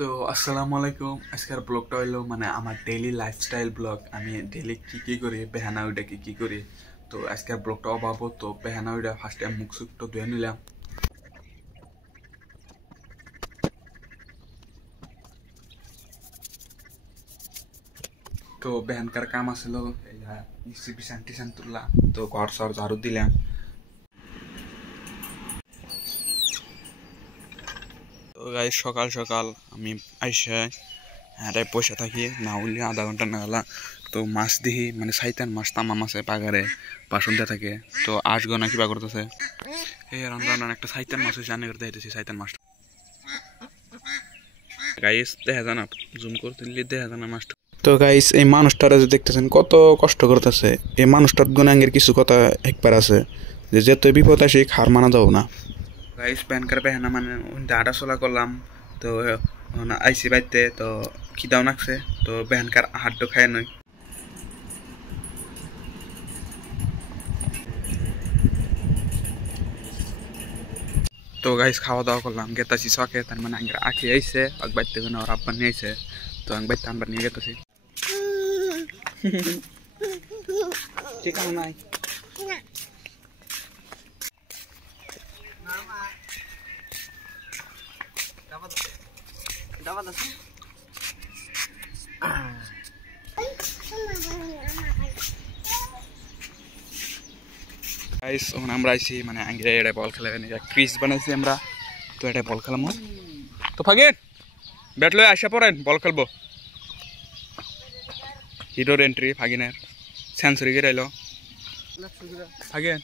তো আসসালামু আলাইকুম। আজকের ব্লগটা হইলো মানে আমার ডেইলি লাইফস্টাইল ব্লগ। আমি ডেইলি কি করি, বেহানা ওইটা কি করি। তো আজকের ব্লগটা অভাব, তো বেহানা ওইটা ফার্স্টে মুখ সুখটা ধুয়ে নিলাম। তো বেহানকার কাম আসলো বিছান টিছান তুললাম, তো ঘর সর ঝাড়ু দিলাম। তো গাইস সকাল সকাল আমি আইসা বসে থাকি, না হলে আধা ঘন্টা না হলা তো মাছ দেখি, মানে সাইতান মাছ, তামা মাছে পাগারে বাসনতে থাকে। তো আসগো না কিবা করতেছে, এই রান্না একটা সাইতান মাছ হয়েছে, আনে করতে যাইতেছি সাইতান মাছটা। গাইস দেখা যায় না, জুম করতে দিলে দেখা যায় না মাছটা। তো গাইস এই মানুষটারা যে দেখতেছেন কত কষ্ট করতেছে, এই মানুষটার গুণাঙ্গের কিছু কথা একবার আছে যে যত বিপদ আসে হার মানা যাও না। গাইস প্যানকার বেহানা মানে হাঁটা চলা করলাম, তো আইসি বাইতে তো খিদাও নাকছে, তো বেহানকার হাড্ডো খায় নয়। তো গাইস খাওয়া দাওয়া করলাম, গেতাছি শখে, তার মানে আগে আঁকি আইসে আগ বাইতে ওর আব্বা নিয়ে আইসে, তো আমি বাইতে আনবার নিয়ে গেতেছি। ঠিক আছে নাই গাইস আমরা আইছি মানে আগে এটা বল খেলা ক্রিজ বানাইছি আমরা, তো এটা বল খেলাম। তো ফাগেন ব্যাট লয়ে আসা পড়েন, বল খেলবো। হিরোর এন্ট্রি ফাগিনের সেঞ্চুরি গেরাইলো ফাগেন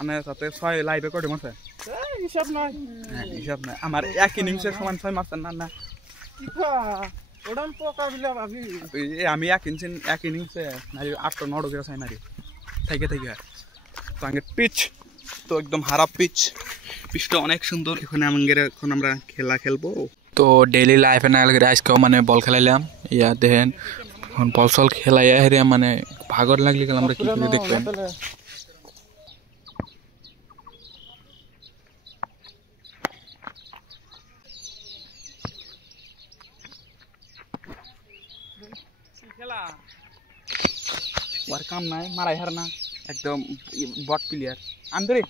আনে তাতে 6 লাইভে করে মারছে, হিসাব নাই। হ্যাঁ হিসাব নাই, আমার এক ইনিংসের সমান 6 মারছেন না না ওডান পোকা বিলা ভাবি। আমি এক ইনিংসে নারি 8-9 করে চাই মারি থেকে তো আগে পিচ তো একদম খারাপ পিচটা অনেক সুন্দর। এখানে এখন আমরা খেলা খেলবো। তো ডেইলি লাইফে না গেলে আজকেও মানে বল খেলাইলাম, ইয়া দেখেন এখন বল সল খেলাইয়া হেরে মানে ভাগর লাগলে গেলে আমরা কি করে দেখবেন। খেলা ওর কাম নাই, মারাই হার না, একদম বট প্লেয়ার আন্দরে।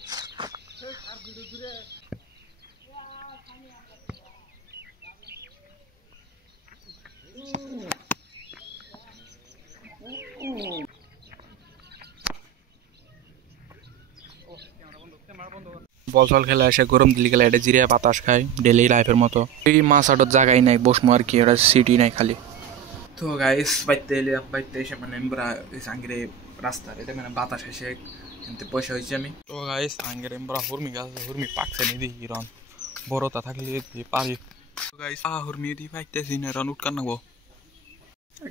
বল চল খেলা এসে গরম দিলি গেলে এটা জিরিয়া বাতাস খাই ডেইলি লাইফের মতো। এই মাছ আটত জায়গায় নাই, বসমো আর কি, ওটা সিটি নাই খালি। তো গাইস বাইতে এসে মানে আমরা আঙ্গিরে রাস্তার এটা মানে বাতাস এসে কিন্তু পয়সা হয়েছে আমি। তো গাইস আঙ্গিরে আমরা হুরমি গাছ হুরমি পাকছে নি দেখি রন বড়টা থাকলে পারি। তো গাইস হুরমি দি পাইতেছি না, রন উঠকার নাগো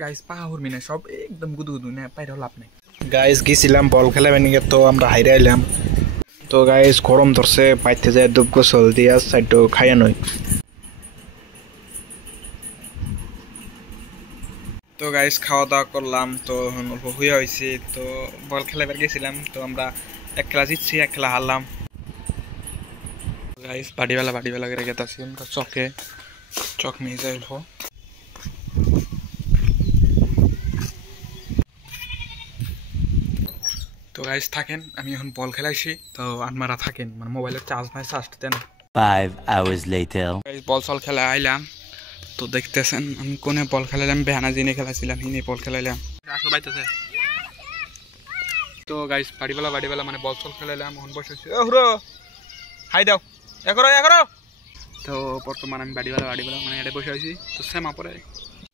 গাইস। হুরমি না সব একদম গুদুগুদু না, পাইরেও লাভ নাই। গাইস গেছিলাম বল খেলা বানিয়ে, তো আমরা হাইরে আইলাম। তো গাইস গরম ধরছে, বাইতে যায় দুব গোসল দিয়া সাইডও খাইয়া নই। তো গাইস খাওয়া দাওয়া করলাম, তো অল্প হইয়া হয়েছে। তো বল খেলাবার গেছিলাম, তো আমরা এক খেলা জিতছি এক খেলা হারলাম। গাইস বাড়িবেলা করে গেতাছি আমরা চক নিয়ে যাইব। তো গাইস থাকেন, আমি এখন বল খেলাইছি, তো আনমারা থাকেন, মানে মোবাইলের চার্জ নাই, চার্জটা দেন। 5 hours later গাইস বল চল খেলা আইলাম, তো দেখতেছেন আমি কোনে বল খেলাইলাম, বেহানা জিনে খেলাছিলাম, হিনে বল খেলাইলাম। তো গাইস বাড়িবেলা মানে বল চল খেলাইলাম, এখন বসেছি হাই দাও একরো। তো বর্তমান আমি বাড়িবেলা মানে এটা বসে আছি, তো সেমা পরে।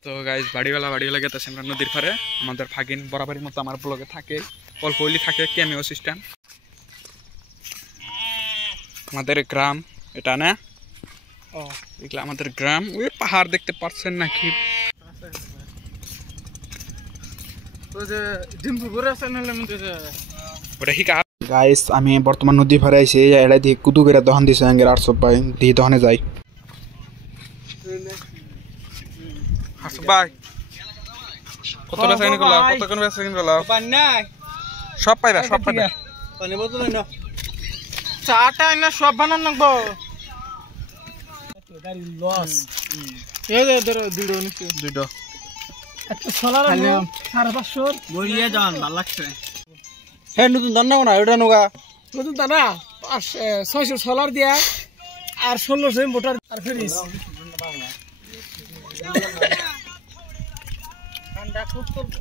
তো গাইস বাড়িবেলা গেতেছি আমরা নদীর পারে। আমাদের ফাগিন বরাবরের মতো আমার ব্লগে থাকে, অল্প হইলি থাকে ক্যামিও সিস্টেম। আমাদের গ্রাম এটা না, এগুলো আমাদের গ্রাম। ওই পাহাড় দেখতে পাচ্ছেন নাকি, গাইস আমি বর্তমান নদী পারে আইছি, এটা দিয়ে কুদু করে দহন দিছে আঙ্গের 800 ভাই দিয়ে দহনে যাই। ভাই কত বেসা করলাম, কতক্ষণ বেসা করলাম, সব পাইবা পানি বোতল না চাটা না সব বানান লাগবো। লস এই ধরো দুইটা একটা সোলার 550 বড়িয়া যান ভালো লাগছে হ্যাঁ নতুন দান না ওটা নোগা নতুন দানা 600 সোলার দিয়া আর 1600 মোটর আর ফ্রিজ ঠান্ডা খুব চলবে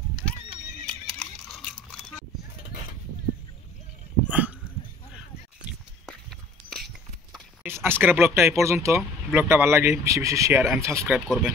আজকের ব্লগটা এই পর্যন্ত। ব্লগটা ভালো লাগে বেশি বেশি শেয়ার এন্ড সাবস্ক্রাইব করবেন।